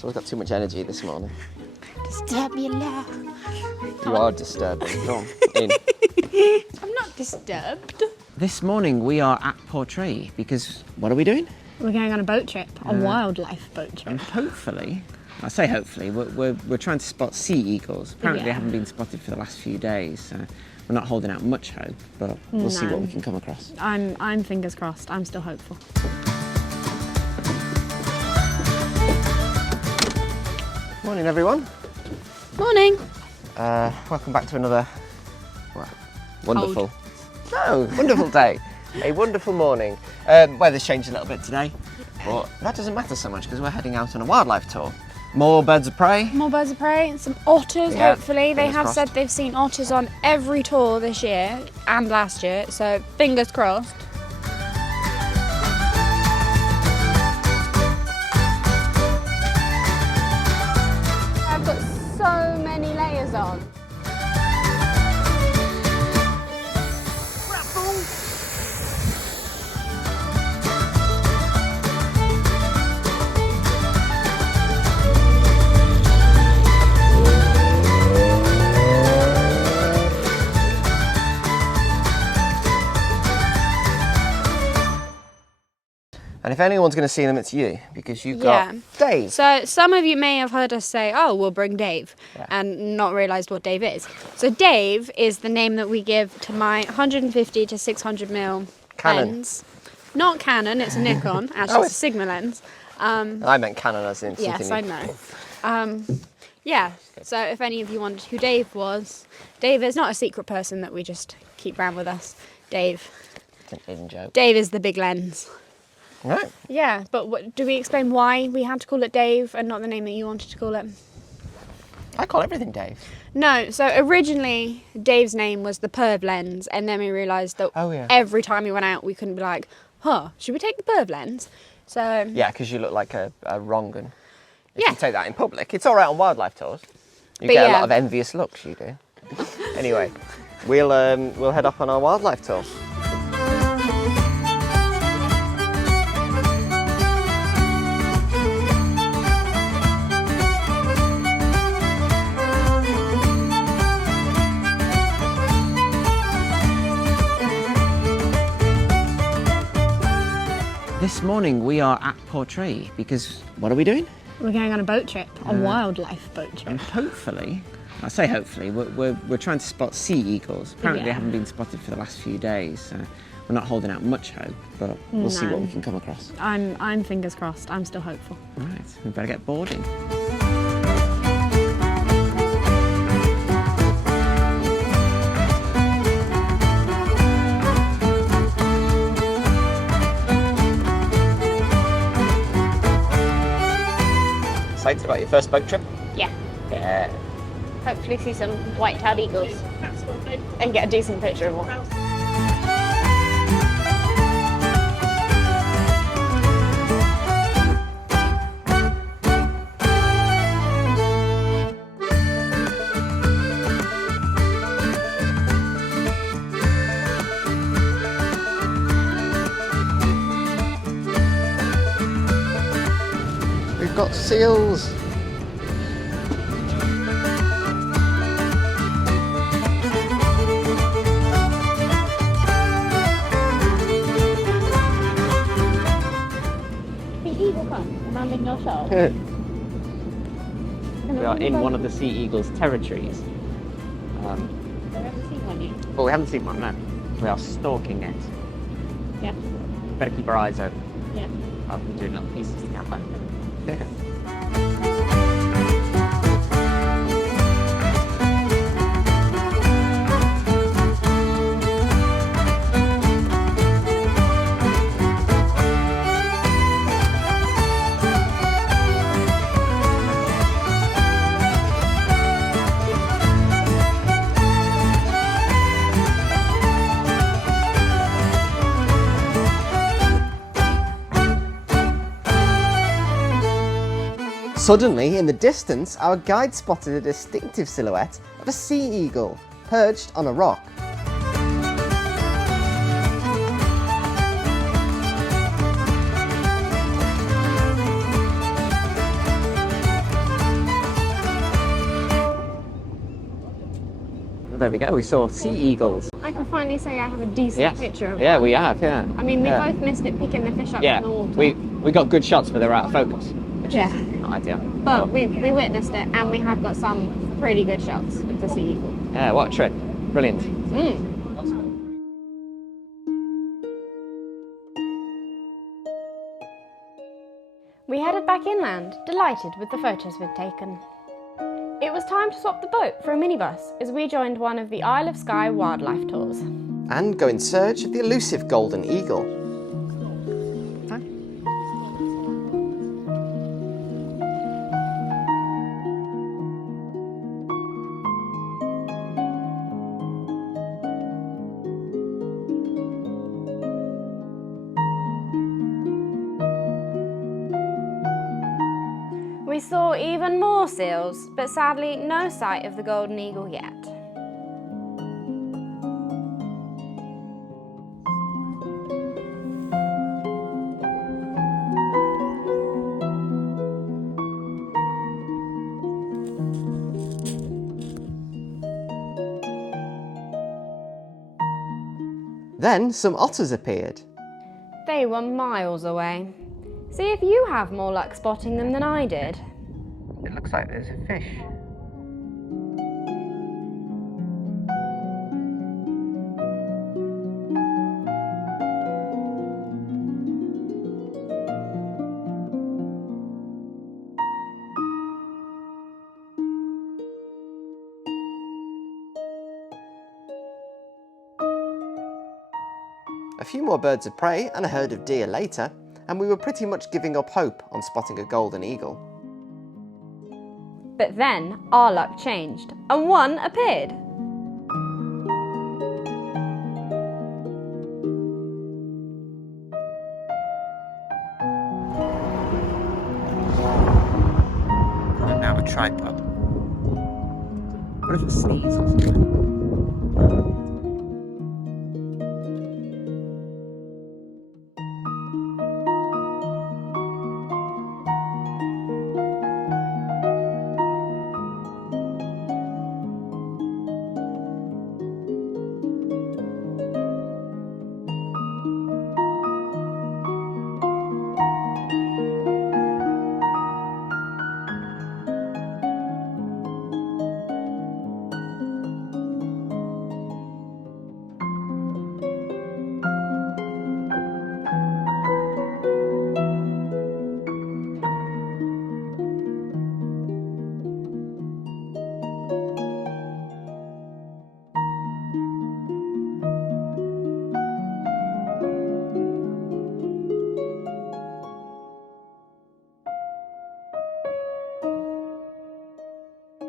So we've got too much energy this morning. Disturb me alone. You are disturbing. Go on, in. I'm not disturbed. This morning we are at Portree because what are we doing? We're going on a boat trip, a wildlife boat trip. And hopefully, I say hopefully, we're trying to spot sea eagles. Apparently they haven't been spotted for the last few days, so we're not holding out much hope, but we'll see what we can come across. I'm fingers crossed. I'm still hopeful. Morning, everyone. Morning. Welcome back to another wonderful day. A wonderful morning. Weather's changed a little bit today, but that doesn't matter so much because we're heading out on a wildlife tour. More birds of prey. More birds of prey, some otters, Yeah, hopefully. They have said they've seen otters on every tour this year and last year, so fingers crossed. I've got so many layers on. And if anyone's going to see them, it's you, because you've got Dave. So some of you may have heard us say, oh, we'll bring Dave, and not realised what Dave is. So Dave is the name that we give to my 150 to 600 mil lens. Not Canon, it's a Nikon, actually it's a Sigma lens. I meant Canon as in something. Yes, I know. Yeah, so if any of you wondered who Dave was, Dave is not a secret person that we just keep around with us. Dave. It's an hidden joke. Dave is the big lens. Right. Yeah, but do we explain why we had to call it Dave and not the name that you wanted to call it? I call everything Dave. No, so originally Dave's name was the Perv lens, and then we realised that every time we went out we couldn't be like, should we take the Perv lens? So yeah, because you look like a wrong un. If you take that in public, it's all right on wildlife tours. You get a lot of envious looks, you do. Anyway, we'll head off on our wildlife tour. This morning we are at Portree because what are we doing? We're going on a boat trip, a wildlife boat trip. And hopefully, I say hopefully, we're trying to spot sea eagles. Apparently they haven't been spotted for the last few days, so we're not holding out much hope, but we'll see what we can come across. I'm fingers crossed. I'm still hopeful. Right, we better get boarding. Excited about your first boat trip? Yeah. Yeah. Hopefully see some white-tailed eagles and get a decent picture of one. We've got seals. We are in one of the sea eagle's territories. Well, we haven't seen one, no. We are stalking it. Yeah. Better keep our eyes open. Yeah. Rather than doing little pieces to camp out. Yeah. Suddenly, in the distance, our guide spotted a distinctive silhouette of a sea eagle perched on a rock. there we go. We saw sea eagles. I can finally say I have a decent picture of Yeah, one. we have, yeah. I mean, we both missed it picking the fish up from the water. We got good shots, but they were out of focus. Which is not ideal. But we witnessed it, and we have got some pretty good shots of the sea eagle. Yeah, what a trip. Brilliant. We headed back inland, delighted with the photos we'd taken. It was time to swap the boat for a minibus as we joined one of the Isle of Skye wildlife tours. And go in search of the elusive golden eagle. We saw even more seals, but sadly no sight of the golden eagle yet. Then some otters appeared. They were miles away. See if you have more luck spotting them than I did. It looks like there's a fish. A few more birds of prey and a herd of deer later, and we were pretty much giving up hope on spotting a golden eagle. But then our luck changed, and one appeared. And now a tripod. What if it sneezes or something?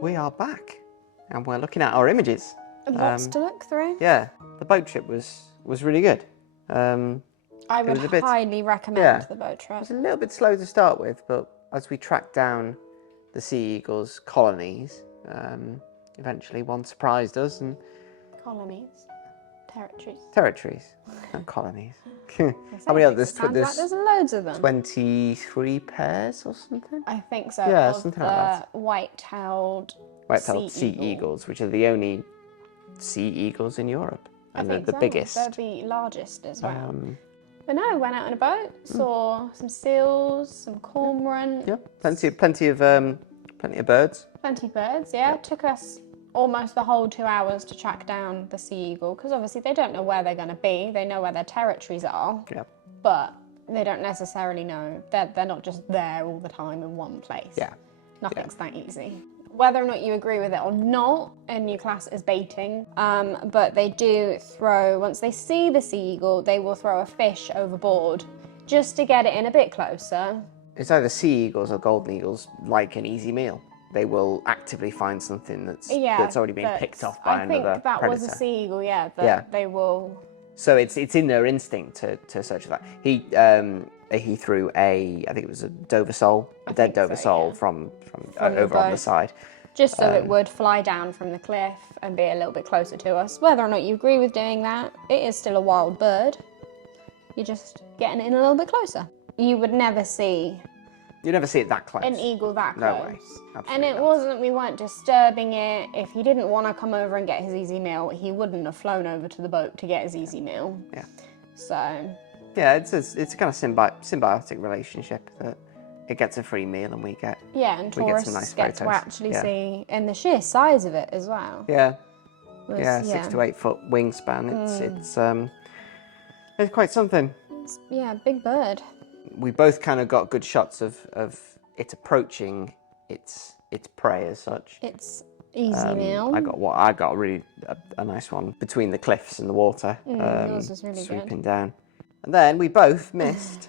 We are back, and we're looking at our images. Lots to look through. Yeah, the boat trip was really good. I would highly recommend the boat trip. It was a little bit slow to start with, but as we tracked down the sea eagles' colonies, eventually one surprised us. And Colonies. Territories. Territories, not colonies. How many others? There's loads of them. 23 pairs or something? I think so. Yeah, something like that. White-tailed sea eagles, which are the only sea eagles in Europe. And they're the biggest. They're the largest as well. But no, went out on a boat, saw some seals, some cormorant. Yeah, plenty of birds. Plenty of birds, yeah. Took us almost the whole 2 hours to track down the sea eagle, because obviously they don't know where they're going to be. They know where their territories are, but they don't necessarily know. They're not just there all the time in one place. Yeah. Nothing's that easy. Whether or not you agree with it or not, in your class is baiting, but they do throw, once they see the sea eagle, they will throw a fish overboard just to get it in a bit closer. It's either sea eagles or golden eagles like an easy meal. They will actively find something that's already been picked off by another predator. I think that was a sea eagle, they will... So it's in their instinct to search for that. He threw I think it was a Dover sole, a dead Dover sole from over on the side. Just so it would fly down from the cliff and be a little bit closer to us. Whether or not you agree with doing that, it is still a wild bird. You're just getting in a little bit closer. You would never see You never see it that close. an eagle that No close. way. Absolutely And it not. wasn't, we weren't disturbing it. If he didn't want to come over and get his easy meal, he wouldn't have flown over to the boat to get his easy meal. Yeah. So. Yeah, it's a kind of symbiotic relationship that it gets a free meal and we get. Yeah, and we tourists some nice get to photos. actually see, and the sheer size of it as well. Yeah. Was, 6 to 8 foot wingspan. It's quite something. Yeah, big bird. We both kind of got good shots of it approaching its prey as such. It's easy meal. I got really a nice one between the cliffs and the water. Yours was really swooping good. down. And then we both missed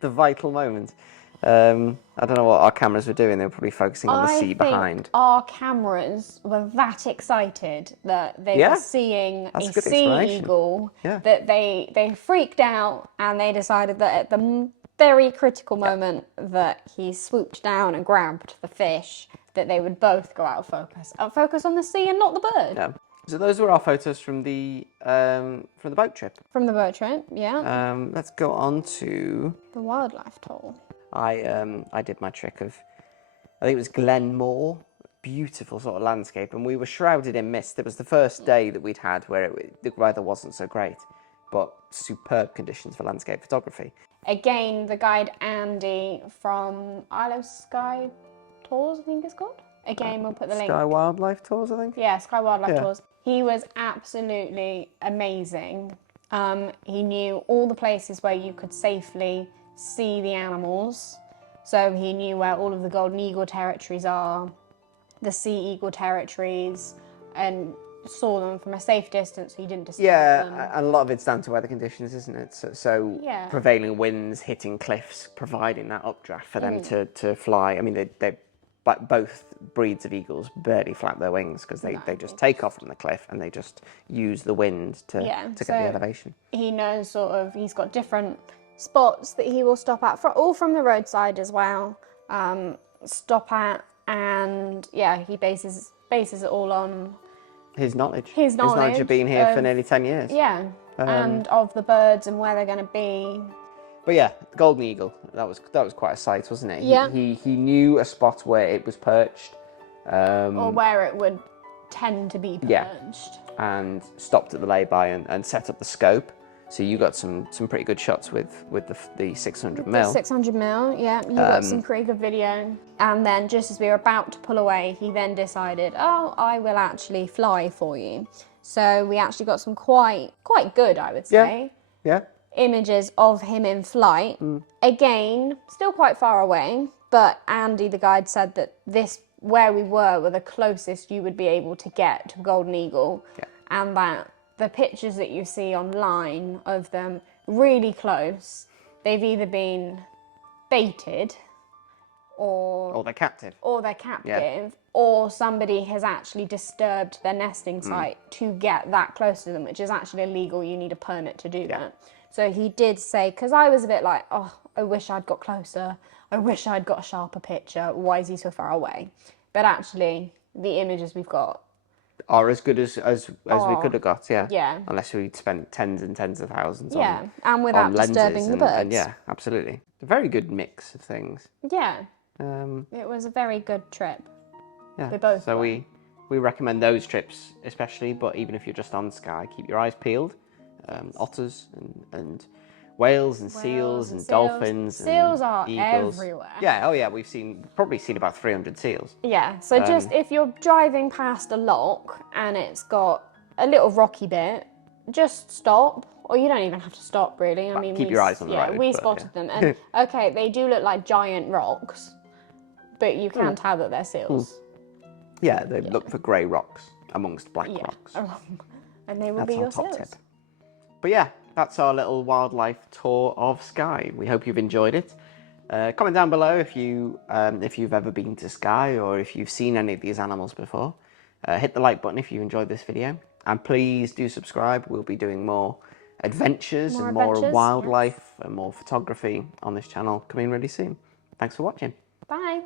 the vital moment. I don't know what our cameras were doing. They were probably focusing on the sea behind. Our cameras were that excited that they were seeing a sea eagle that they freaked out, and they decided that at the very critical moment that he swooped down and grabbed the fish, that they would both go out of focus on the sea and not the bird. Yeah. So those were our photos from the boat trip. From the boat trip, yeah. Let's go on to The wildlife tour. I did my trick of, I think it was Glenmore, beautiful sort of landscape, and we were shrouded in mist. It was the first day that we'd had where the weather wasn't so great, but superb conditions for landscape photography. Again, the guide Andy from Isle of Skye Tours, I think it's called. Again, we'll put the link. Skye Wildlife Tours, I think? Yeah, Skye Wildlife Tours. He was absolutely amazing. He knew all the places where you could safely see the animals. So he knew where all of the golden eagle territories are, the sea eagle territories, and saw them from a safe distance so he didn't disturb them. Yeah, and a lot of it's down to weather conditions, isn't it? So prevailing winds hitting cliffs, providing that updraft for them to fly. I mean, but both breeds of eagles barely flap their wings because they just take off from the cliff and they just use the wind to get the elevation. He knows he's got different spots that he will stop at, all from the roadside as well, stop at, and he bases it all on his knowledge. His knowledge of being here for nearly 10 years. Yeah, and of the birds and where they're going to be. But yeah, the golden eagle, that was quite a sight, wasn't it? Yeah. He knew a spot where it was perched. Or where it would tend to be perched. Yeah, and stopped at the lay-by and set up the scope. So you got some pretty good shots with the 600 mil. The 600 mil, yeah. You got some pretty good video. And then just as we were about to pull away, he then decided, oh, I will actually fly for you. So we actually got some quite good, I would say. Yeah. Images of him in flight. Again, still quite far away, but Andy, the guide, said that where we were the closest you would be able to get to a golden eagle. Yeah. And that the pictures that you see online of them really close, they've either been baited or they're captive. Or somebody has actually disturbed their nesting site to get that close to them, which is actually illegal. You need a permit to do that. So he did say, because I was a bit like, oh, I wish I'd got closer. I wish I'd got a sharper picture. Why is he so far away? But actually, the images we've got are as good as we could have got, Yeah. Unless we'd spent tens and tens of thousands and without disturbing the birds. Yeah, absolutely. A very good mix of things. Yeah. It was a very good trip. Yeah. They both So were. we recommend those trips especially, but even if you're just on Skye, keep your eyes peeled. Otters and whales and seals and dolphins. Seals are eagles. everywhere. Yeah, we've probably seen about 300 seals. Yeah, so just if you're driving past a loch and it's got a little rocky bit, just stop. Or you don't even have to stop, really. I mean, keep your eyes on the road. Yeah, we spotted them. And, okay, they do look like giant rocks, but you can tell that they're seals. Yeah, they look for grey rocks amongst black rocks. And they will be your top seals. tip. But yeah, that's our little wildlife tour of Skye. We hope you've enjoyed it. Comment down below if you've ever been to Skye or if you've seen any of these animals before. Hit the like button if you enjoyed this video. And please do subscribe. We'll be doing more adventures and more wildlife and more photography on this channel coming really soon. Thanks for watching. Bye.